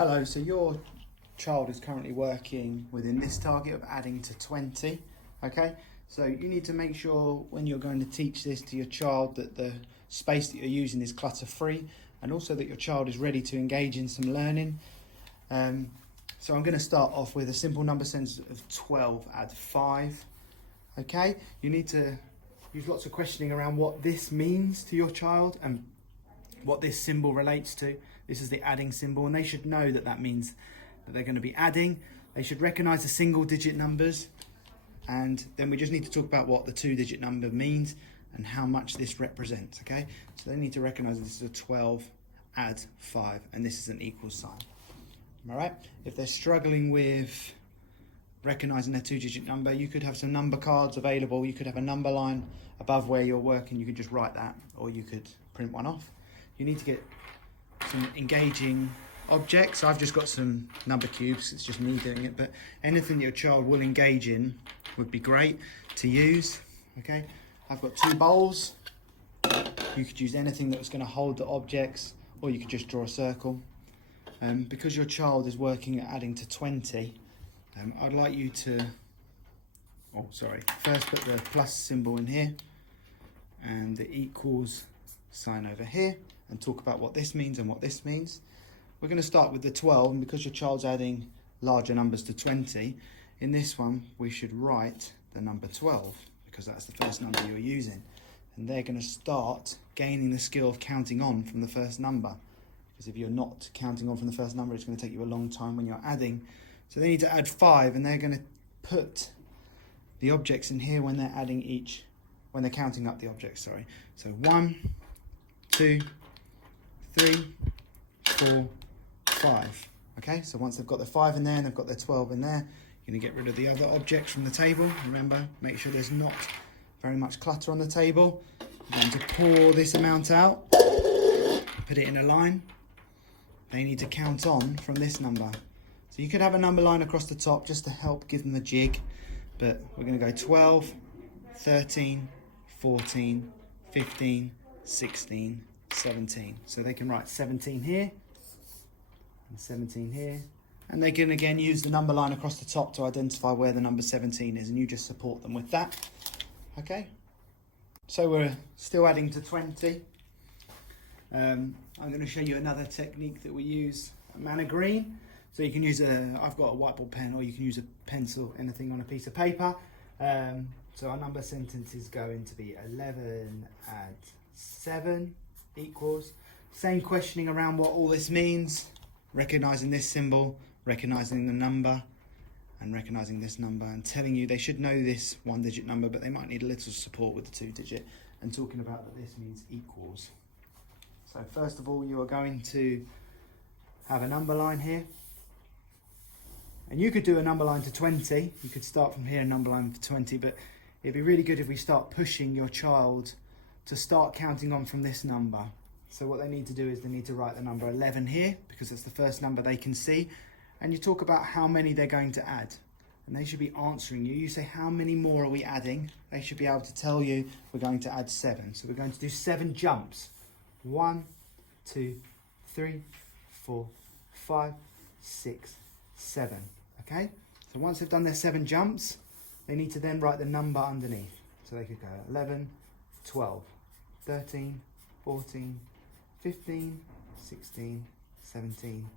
Hello, so your child is currently working within this target of adding to 20, okay? So you need to make sure when you're going to teach this to your child that the space that you're using is clutter-free and also that your child is ready to engage in some learning. So I'm going to start off with a simple number sentence of 12, add 5, okay? You need to use lots of questioning around what this means to your child and what this symbol relates to. This is the adding symbol, and they should know that that means that they're going to be adding. They should recognise the single digit numbers, and then we just need to talk about what the 2-digit number means and how much this represents, okay? So they need to recognise this is a 12, add 5, and this is an equal sign. All right? If they're struggling with recognising their 2-digit number, you could have some number cards available. You could have a number line above where you're working. You could just write that, or you could print one off. You need to get some engaging objects. I've just got some number cubes, it's just me doing it, but anything that your child will engage in would be great to use, okay? I've got 2 bowls. You could use anything that was going to hold the objects, or you could just draw a circle. Because your child is working at adding to 20, I'd like you to, first put the plus symbol in here and the equals sign over here, and talk about what this means and what this means. We're going to start with the 12, and because your child's adding larger numbers to 20, in this one we should write the number 12 because that's the first number you're using. And they're going to start gaining the skill of counting on from the first number, because if you're not counting on from the first number, it's going to take you a long time when you're adding. So they need to add 5, and they're going to put the objects in here when they're adding when they're counting up the objects, sorry. So 1, 2, 3, 4, 5. Okay, so once they've got their 5 in there and they've got their 12 in there, you're going to get rid of the other objects from the table. Remember, make sure there's not very much clutter on the table. You're going to pour this amount out, put it in a line. They need to count on from this number. So you could have a number line across the top just to help give them a jig, but we're going to go 12, 13, 14, 15, 16, 17. So they can write 17 here and 17 here, and they can again use the number line across the top to identify where the number 17 is, and you just support them with that. Okay, so we're still adding to 20. I'm going to show you another technique that we use at Manor Green. So you can use I've got a whiteboard pen, or you can use a pencil, anything on a piece of paper. So our number sentence is going to be 11 add 7 equals. Same questioning around what all this means, recognising this symbol, recognising the number, and recognising this number, and telling you they should know this 1-digit number, but they might need a little support with the 2-digit, and talking about that this means equals. So first of all, you are going to have a number line here. And you could do a number line to 20. You could start from here and number line to 20, but it'd be really good if we start pushing your child to start counting on from this number. So what they need to do is they need to write the number 11 here, because it's the first number they can see. And you talk about how many they're going to add. And they should be answering you. You say, how many more are we adding? They should be able to tell you, we're going to add 7. So we're going to do 7 jumps. 1, 2, 3, 4, 5, 6, 7. Okay? So once they've done their 7 jumps, they need to then write the number underneath. So they could go 11, 12, 13, 14, 15, 16, 17,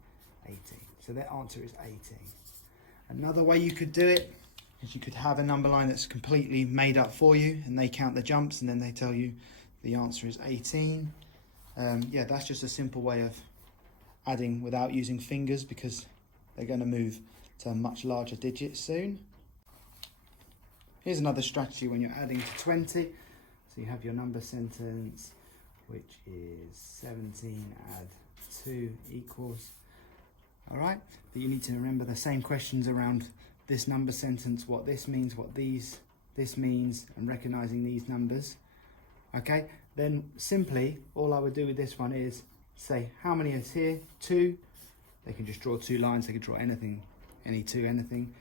18. So their answer is 18. Another way you could do it is you could have a number line that's completely made up for you, and they count the jumps and then they tell you the answer is 18. Yeah, that's just a simple way of adding without using fingers, because they're going to move to a much larger digit soon. Here's another strategy when you're adding to 20. So you have your number sentence, which is 17 add 2 equals. All right, but you need to remember the same questions around this number sentence, what this means, what this means, and recognizing these numbers. Okay, then simply all I would do with this one is say how many is here? 2. They can just draw 2 lines. They can draw anything, any 2, anything.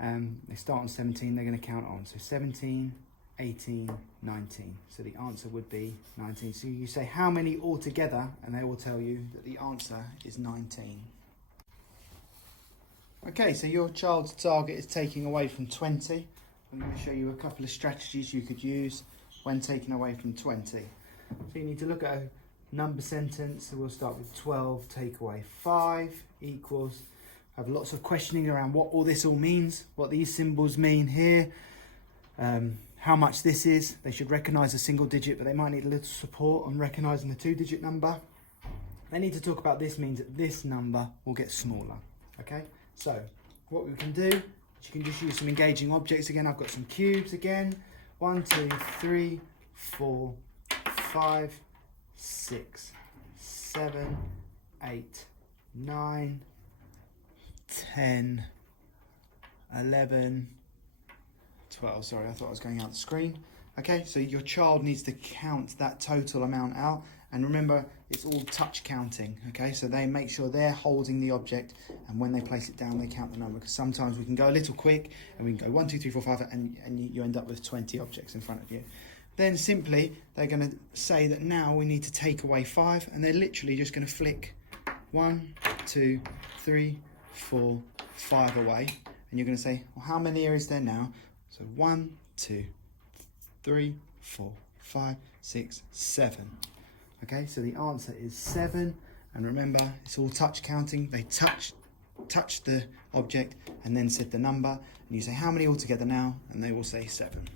They start on 17. They're going to count on. So 17, 18, 19. So the answer would be 19. So you say how many altogether, and they will tell you that the answer is 19. Okay, so your child's target is taking away from 20. I'm going to show you a couple of strategies you could use when taking away from 20. So you need to look at a number sentence. So we'll start with 12, take away 5 equals. Have lots of questioning around what all this means, what these symbols mean here, how much this is. They should recognise a single digit, but they might need a little support on recognising the 2-digit number. They need to talk about this means that this number will get smaller. Okay, so what we can do is you can just use some engaging objects again. I've got some cubes again. 1, 2, 3, 4, 5, 6, 7, 8, 9, 10, 11, 12. Sorry, I thought I was going out the screen. Okay, so your child needs to count that total amount out. And remember, it's all touch counting, okay? So they make sure they're holding the object, and when they place it down, they count the number, because sometimes we can go a little quick, and we can go 1, 2, 3, 4, 5, and you end up with 20 objects in front of you. Then simply, they're going to say that now we need to take away 5, and they're literally just going to flick 1, 2, 3, 4, 5 away. And you're going to say, well, how many is there now? So 1, 2, 3, 4, 5, 6, 7. Okay, so the answer is 7, and remember, it's all touch counting. They touch the object and then said the number, and you say how many altogether now, and they will say 7.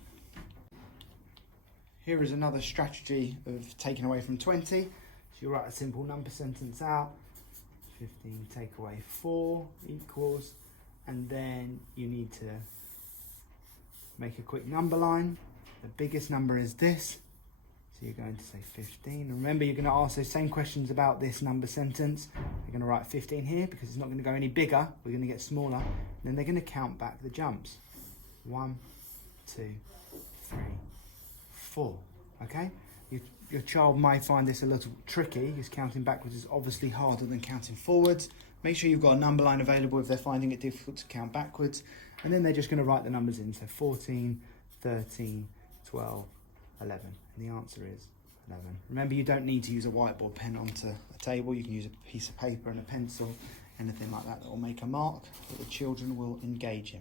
Here is another strategy of taking away from 20. So you write a simple number sentence out. 15 take away 4 equals, and then you need to make a quick number line. The biggest number is this. So you're going to say 15. And remember, you're going to ask those same questions about this number sentence. You're going to write 15 here because it's not going to go any bigger. We're going to get smaller. And then they're going to count back the jumps. 1, 2, 3, 4. Okay? Your child might find this a little tricky, because counting backwards is obviously harder than counting forwards. Make sure you've got a number line available if they're finding it difficult to count backwards. And then they're just going to write the numbers in. So 14, 13, 12, 11. And the answer is 11. Remember, you don't need to use a whiteboard pen onto a table. You can use a piece of paper and a pencil, anything like that will make a mark that the children will engage in.